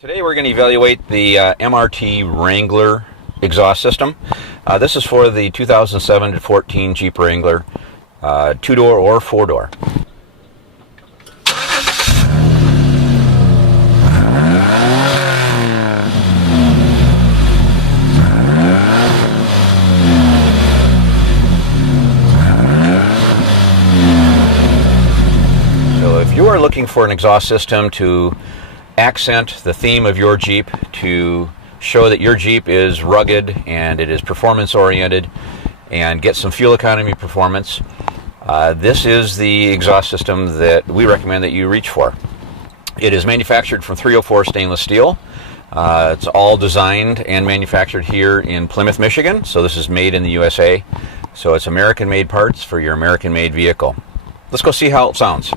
Today we're going to evaluate the MRT Wrangler exhaust system. This is for the 2007 to 14 Jeep Wrangler, 2-door or 4-door. So if you are looking for an exhaust system to accent the theme of your Jeep, to show that your Jeep is rugged and it is performance oriented and get some fuel economy performance, this is the exhaust system that we recommend that you reach for. It is manufactured from 304 stainless steel. It's all designed and manufactured here in Plymouth, Michigan, so this is made in the USA. So it's American made parts for your American made vehicle. Let's go see how it sounds.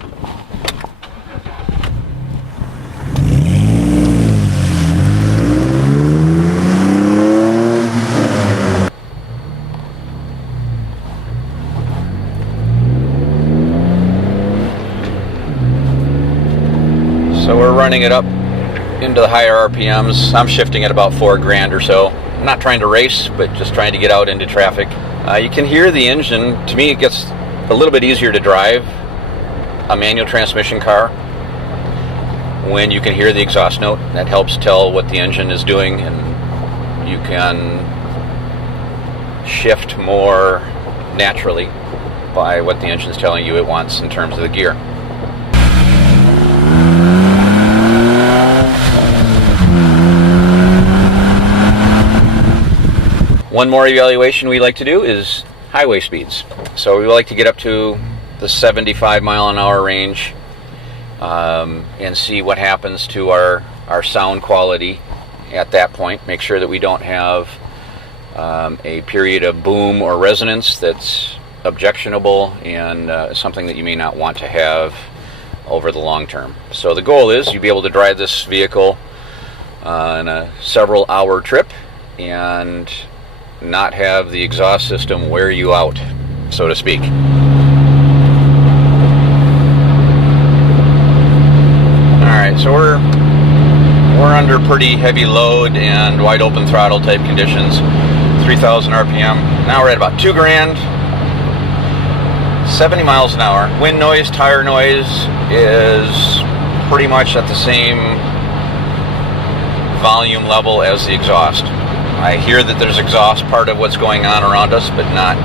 So we're running it up into the higher RPMs. I'm shifting at about 4 grand or so. I'm not trying to race, but just trying to get out into traffic. You can hear the engine. To me, it gets a little bit easier to drive a manual transmission car when you can hear the exhaust note. That helps tell what the engine is doing, and you can shift more naturally by what the engine is telling you it wants in terms of the gear. One more evaluation we like to do is highway speeds. So we like to get up to the 75 mile an hour range and see what happens to our sound quality at that point. Make sure that we don't have a period of boom or resonance that's objectionable and something that you may not want to have over the long term. So the goal is you'll be able to drive this vehicle on a several hour trip and not have the exhaust system wear you out, so to speak. Alright, so we're under pretty heavy load and wide open throttle type conditions, 3,000 RPM. Now we're at about 2 grand, 70 miles an hour. Wind noise, tire noise is pretty much at the same volume level as the exhaust. I hear that there's exhaust part of what's going on around us, but not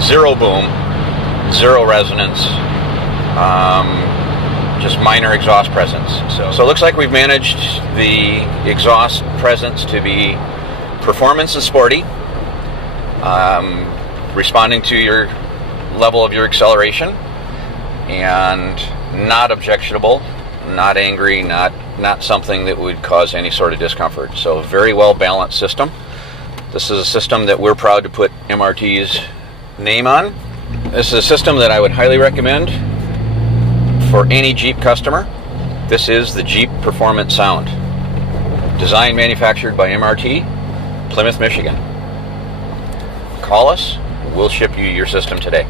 zero boom, zero resonance, just minor exhaust presence. So it looks like we've managed the exhaust presence to be performance and sporty, responding to your level of your acceleration, and not objectionable, not angry, not something that would cause any sort of discomfort. So a very well balanced system. This is a system that we're proud to put MRT's name on. This is a system that I would highly recommend for any Jeep customer. This is the Jeep Performance Sound. Designed, manufactured by MRT, Plymouth, Michigan. Call us, we'll ship you your system today.